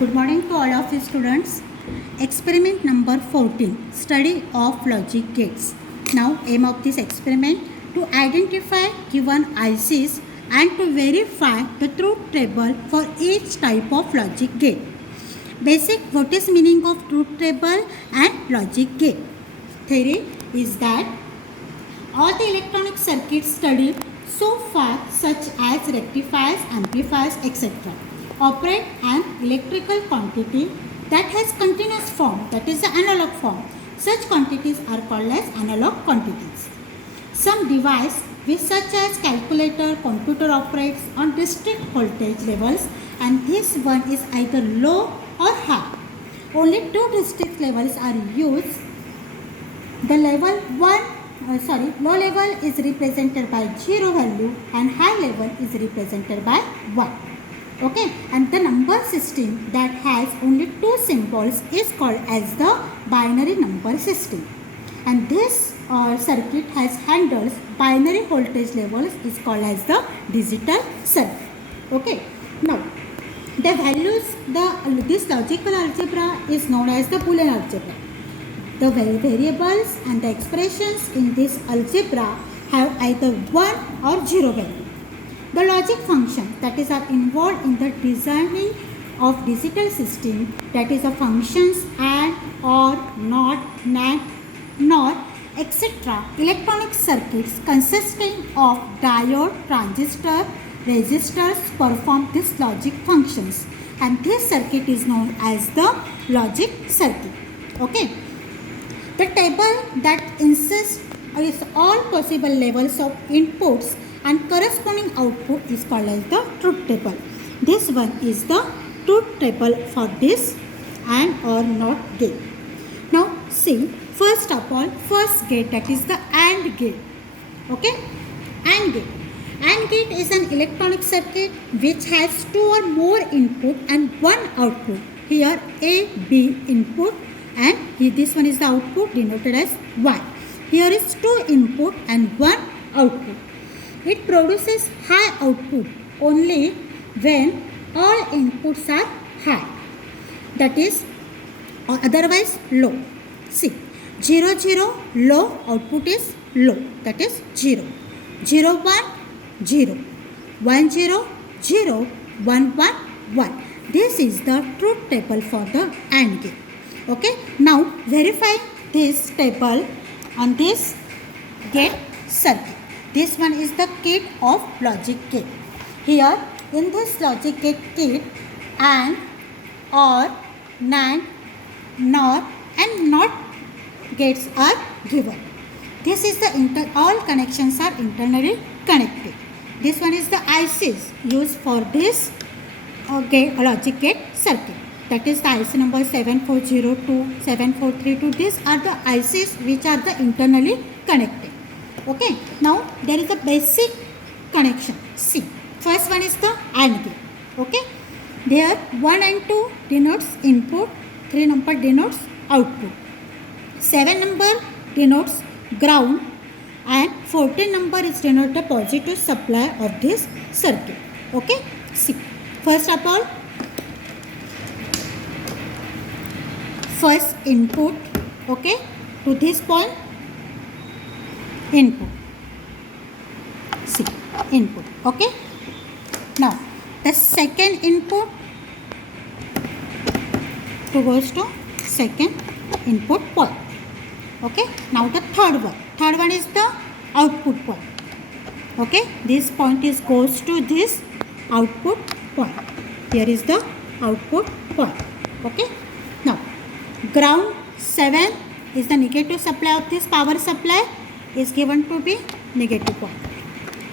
Good morning to all of you students. Experiment number 14, study of logic gates. Now aim of this experiment to identify given ICs and to verify the truth table for each type of logic gate. Basic, what is meaning of truth table and logic gate? Theory is that all the electronic circuits studied so far, such as rectifiers, amplifiers, etc., operate an electrical quantity that has continuous form, that is the analog form. Such quantities are called as analog quantities. Some device which such as calculator, computer operates on distinct voltage levels, and this one is either low or high. Only two distinct levels are used. The level low level is represented by 0 value and high level is represented by 1. Okay, and the number system that has only two symbols is called as the binary number system, and this circuit has handles binary voltage levels is called as the digital circuit. Okay, now the values, this logical algebra is known as the Boolean algebra. The variables and the expressions in this algebra have either 1 or 0 value. The logic functions that is are involved in the designing of digital system, that is the functions and, or, not, NAND, NOR, etc. electronic circuits consisting of diode, transistor, resistors perform these logic functions, and this circuit is known as the logic circuit. Okay. The table that insists is all possible levels of inputs and corresponding output is called as the truth table. This one is the truth table for this and or not gate. Now see, first of all, first gate, that is the AND gate. Okay, AND gate. AND gate is an electronic circuit which has two or more input and one output. Here A, B input, and here this one is the output denoted as 1. Here is 2 input and 1 output. It produces high output only when all inputs are high, that is otherwise low. See, 0 0 low, output is low, that is 0. 0 1 0, 1 0 0, 1 1 1. This is the truth table for the AND gate. Okay, now verify this table on this gate circuit. This one is the kit of logic gate. Here in this logic gate kit, AND, OR, NAND, NOR and NOT gates are given. This is the all connections are internally connected. This one is the ICs used for this logic gate circuit. That is the IC number 7402, 7432. These are the ICs which are the internally connected. Okay. Now there is a basic connection. See, first one is the AND gate. Okay. There 1 and 2 denotes input, 3 number denotes output, 7 number denotes ground, and 14 number is denote the positive supply of this circuit. Okay. See, first of all, first input, okay, to this point, input. See, input. Okay. Now the second input goes to second input point. Okay. Now the third one is the output point. Okay. This point is goes to this output point. Here is the output point. Okay. Now ground 7 is the negative supply of this power supply is given to be negative point,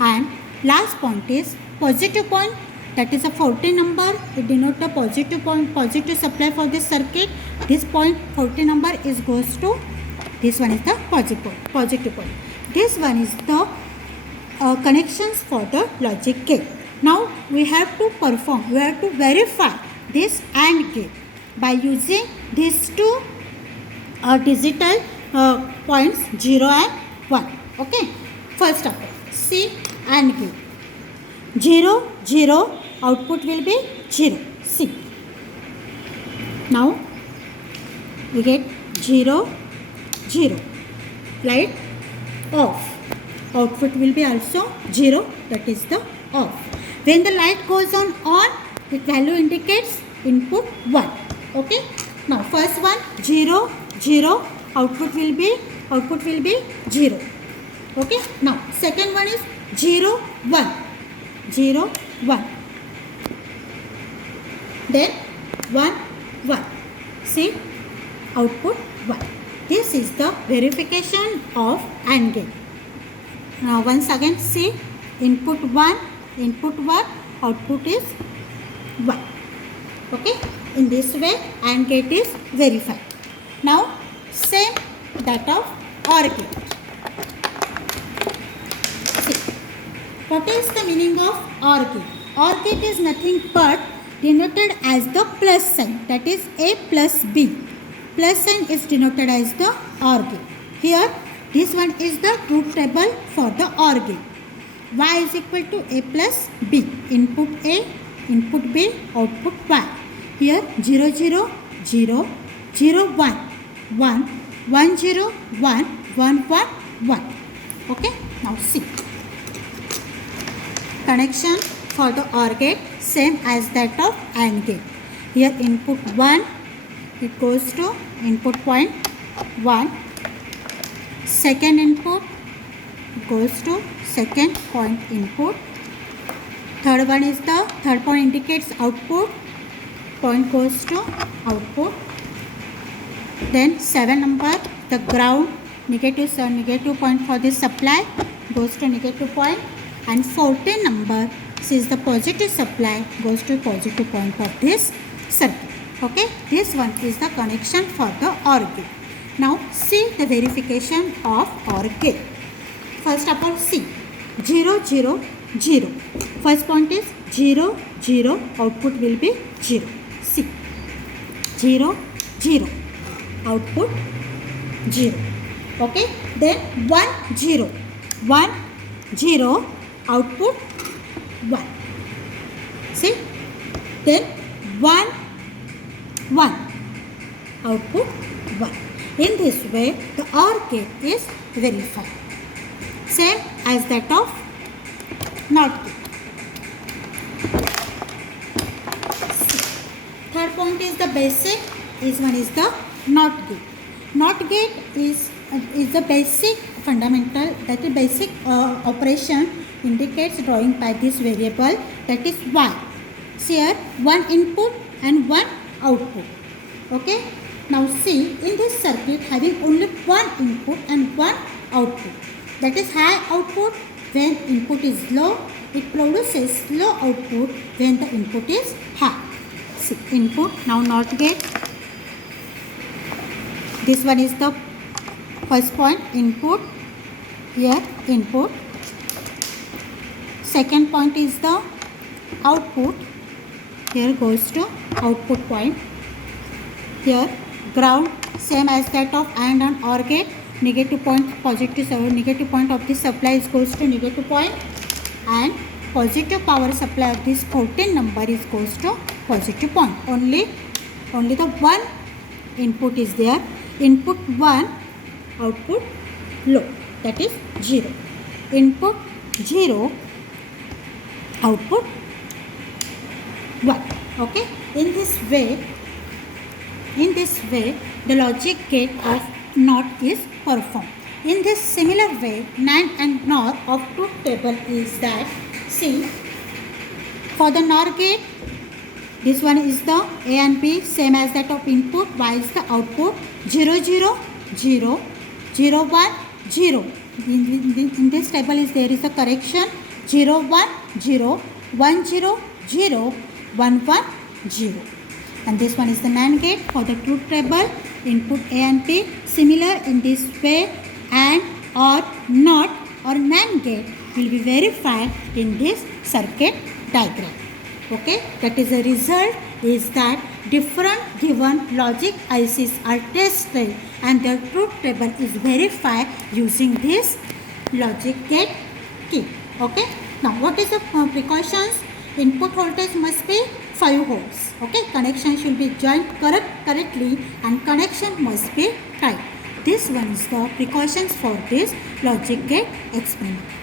and last point is positive point, that is a 14 number. It denotes the positive point, positive supply for this circuit. This point 14 number is goes to this one is the positive point. This one is the connections for the logic gate. Now we have to verify this AND gate by using these two digital points 0 and 1. Okay. First of all, see AND gate. 0 0 output will be 0. See, Now we get 0, 0. Light off. Output will be also 0, that is the off. When the light goes on, the value indicates input 1. Okay. Now first one 0, 0. Output will be 0. Okay. Now second one is 0, 1. 0, 1. Then 1, 1. See, output 1. This is the verification of AND gate. Now once again see, input 1, output is 1. Okay. In this way AND gate is verified. Now same that of OR gate. See, what is the meaning of OR gate? OR gate is nothing but denoted as the plus sign, that is A plus B. Plus sign is denoted as the OR gate. Here this one is the truth table for the OR gate. Y is equal to A plus B. Input A, input B, output Y. Here 0, 0, 0, 0, 1, 1, 1, 0, 1, 1, 1, 1. Okay. Now see. Connection for the OR gate same as that of AND gate. Here input 1, it goes to input point 1. Second input goes to second point input. Third one is the third point indicates output. Point goes to output. Then 7 number, the ground, negative point for this supply goes to negative point. And 14 number, since the positive supply goes to positive point of this circuit. Okay, this one is the connection for the OR gate. Now see the verification of OR gate. First of all see, 0, 0, 0. First point is 0, 0, output will be 0. See, 0, 0, output 0. Okay, then 1, 0, 1, 0, output 1. See, then 1, 1, output 1. In this way the OR gate is verified. Same as that of NOT gate. Third point is the basic. This one is the NOT gate. NOT gate is the basic fundamental, that is basic operation indicates drawing by this variable, that is y. See here, one input and one output. Okay. Now see, in this circuit having only one input and one output, that is high output when input is low, it produces low output when the input is high. See, input, now NOT gate. This one is the first point, input. Here input. Second point is the output. Here goes to output point. Here ground, same as that of AND and OR gate. Negative point, positive, negative point of this supply goes to negative point, and positive power supply of this 14 number is goes to positive point. Only the one input is there. Input 1, output low, that is 0. Input 0, output 1. Okay. In this way the logic gate of NOT is performed. In this similar way, NAND and NOR of truth table is that, see, for the NOR gate, this one is the A and B, same as that of input, Y is the output, 0, 0, 0, 0, 1, 0. In this table is there is a correction, 0, 1, 0, 1, 0, 0, 1, 1, 0. And this one is the NAND gate for the truth table, input A and B. Similar in this way, AND or NOT or NAND gate will be verified in this circuit diagram. Okay, that is the result is that different given logic ICs are tested and their truth table is verified using this logic gate key. Okay, now what is the precautions? Input voltage must be 5 holes. Okay, connection should be joined correctly and connection must be tight. This one is the precautions for this logic gate experiment.